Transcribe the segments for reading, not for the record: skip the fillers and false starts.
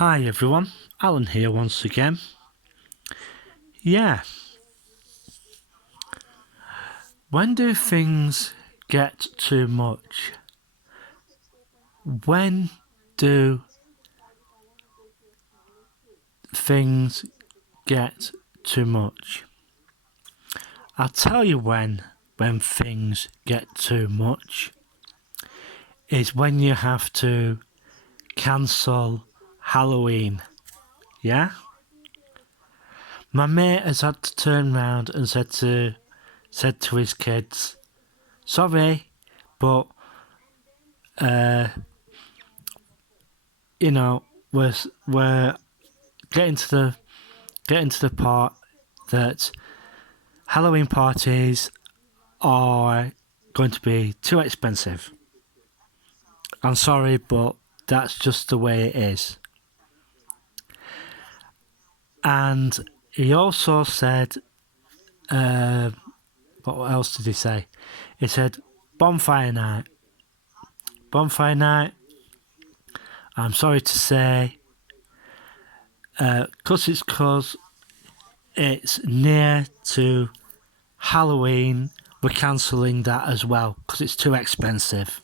Hi everyone, Alan here once again. Yeah, when do things get too much? When do things get too much? I'll tell you when things get too much is when you have to cancel Halloween. Yeah? My mate has had to turn round and said to his kids, sorry, but you know, we're getting to the part that Halloween parties are going to be too expensive. I'm sorry, but that's just the way it is. And he also said, what else did he say? He said, bonfire night. Bonfire night, I'm sorry to say, because it's near to Halloween, we're cancelling that as well because it's too expensive.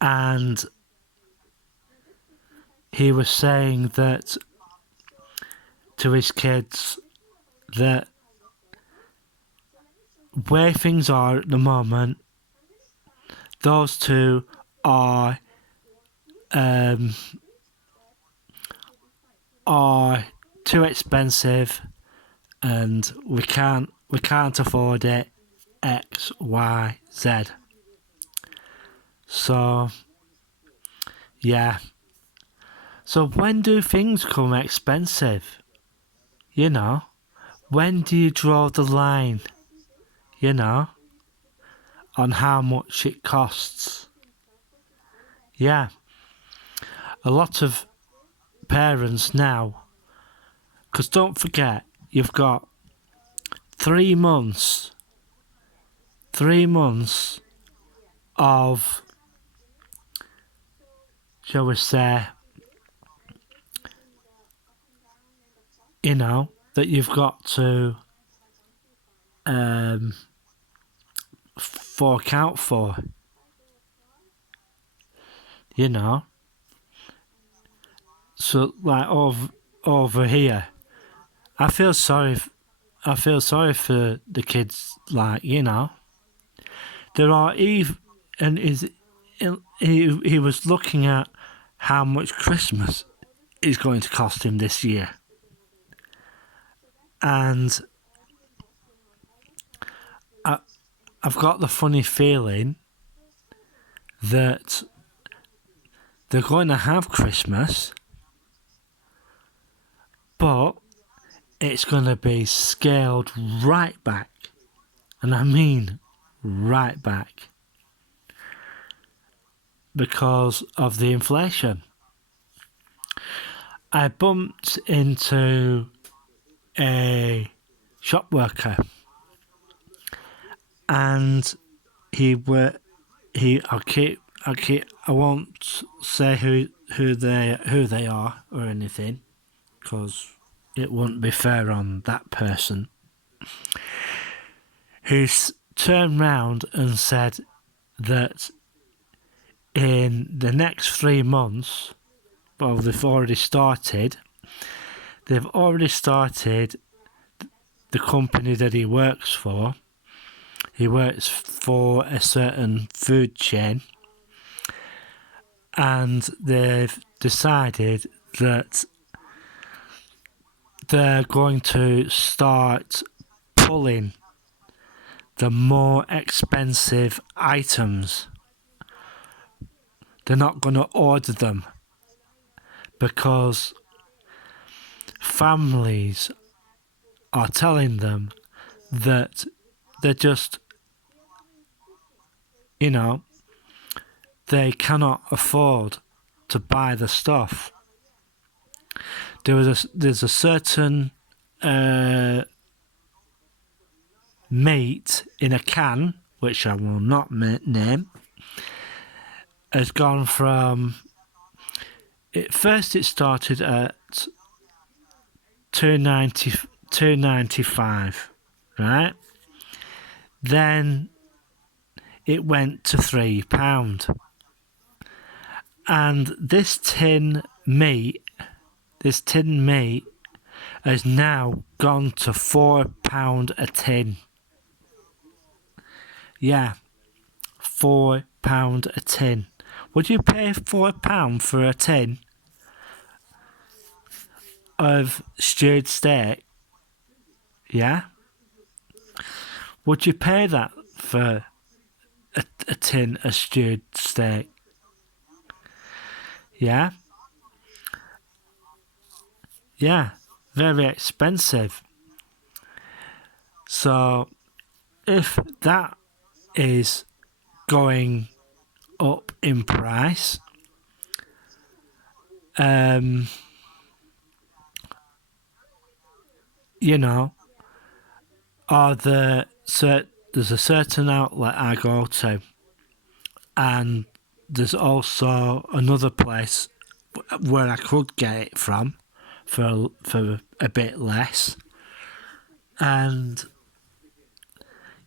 And he was saying that to his kids that where things are at the moment, those two are too expensive, and we can't afford it. X, Y, Z. So yeah. So when do things become expensive? You know, when do you draw the line? You know, on how much it costs. Yeah. A lot of parents now, because don't forget, you've got 3 months of, shall we say, you know, that you've got to fork out for, you know. So like over here, I feel sorry for the kids. Like, you know, there are even, and he was looking at how much Christmas is going to cost him this year, and I've got the funny feeling that they're going to have Christmas, but it's going to be scaled right back. And I mean right back. Because of the inflation. I bumped into a shop worker, and I won't say who they are or anything, because it wouldn't be fair on that person. Who's turned round and said that in the next 3 months, well, they've already started the company that he works for. He works for a certain food chain, and they've decided that they're going to start pulling the more expensive items. They're not going to order them because families are telling them that they're just, you know, they cannot afford to buy the stuff. There's a certain meat in a can, which I will not name, has gone from First it started at $2.95, right? Then it went to £3. And this tin meat has now gone to £4 a tin. Yeah, £4 a tin. Would you pay £4 for a tin of stewed steak? Yeah? Would you pay that for a tin of stewed steak? Yeah? Yeah, very expensive. So, if that is going up in price, you know, or there's a certain outlet I go to, and there's also another place where I could get it from for a bit less, and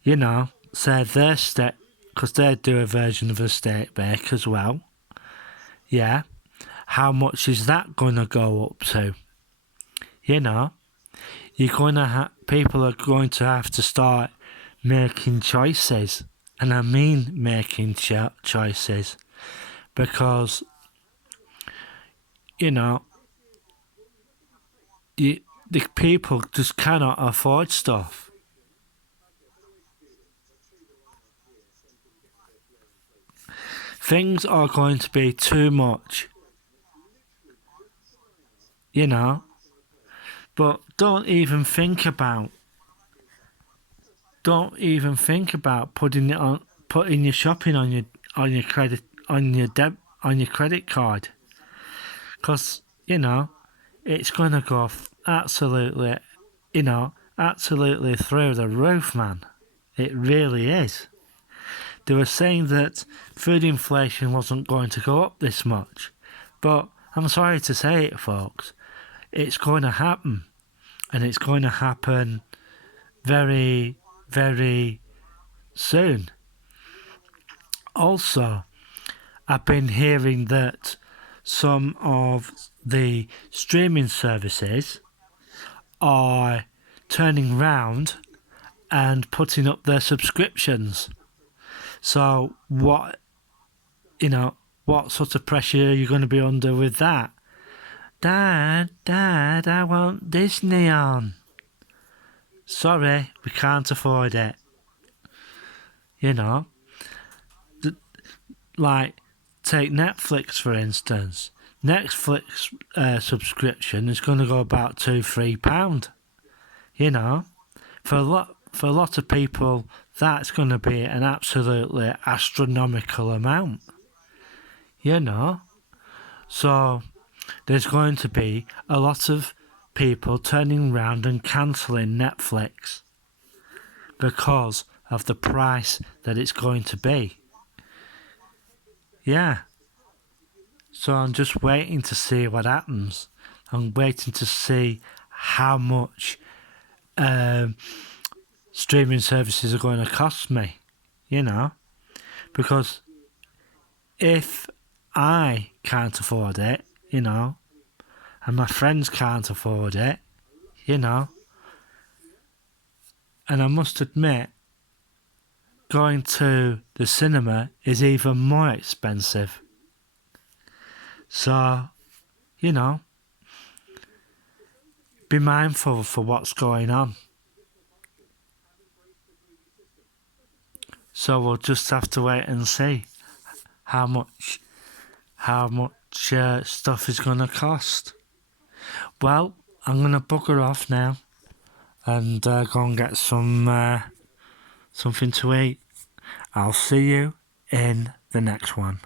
you know, say their steak, because they do a version of a steak bake as well. Yeah, how much is that gonna go up to? You know, people are going to have to start making choices, and I mean making choices, because you know, the people just cannot afford stuff. Things are going to be too much, you know. But don't even think about putting your shopping on your credit card, because you know it's going to go absolutely through the roof, man. It really is. They were saying that food inflation wasn't going to go up this much, but I'm sorry to say it, folks, it's going to happen, and it's going to happen very, very soon. Also, I've been hearing that some of the streaming services are turning round and putting up their subscriptions. So what sort of pressure are you going to be under with that? Dad, I want Disney on. Sorry, we can't afford it. You know, like take Netflix for instance. Netflix subscription is going to go about £2-3. You know, for a lot of people, that's going to be an absolutely astronomical amount. You know, so there's going to be a lot of people turning round and cancelling Netflix because of the price that it's going to be. Yeah. So I'm just waiting to see what happens. I'm waiting to see how much streaming services are going to cost me, you know, because if I can't afford it, you know, and my friends can't afford it, you know, and I must admit, going to the cinema is even more expensive. So, you know, be mindful for what's going on. So we'll just have to wait and see how much stuff is going to cost. Well, I'm going to bugger off now and go and get something to eat. I'll see you in the next one.